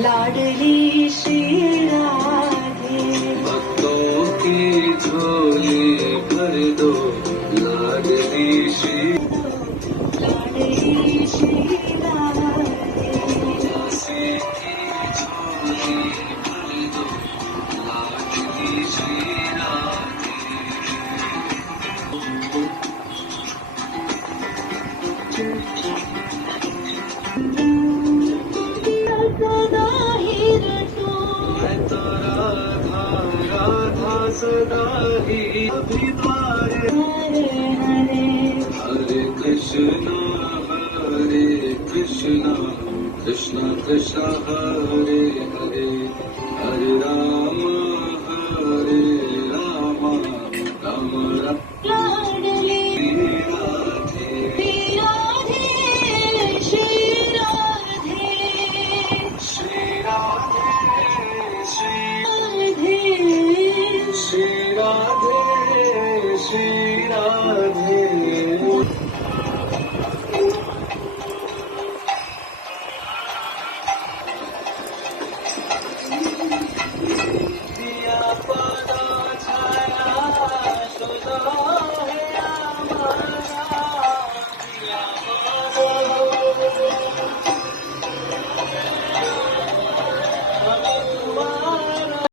लाडली श्री राधे, भक्तों की झोली भर दो लाडली श्री, लाडली श्री राधे, दासी की झोली भर दो लाडली श्री राधे। मैं तो राधा राधा सदा ही अभिद्वारे, हरे कृष्ण कृष्ण कृष्ण हरे हरे।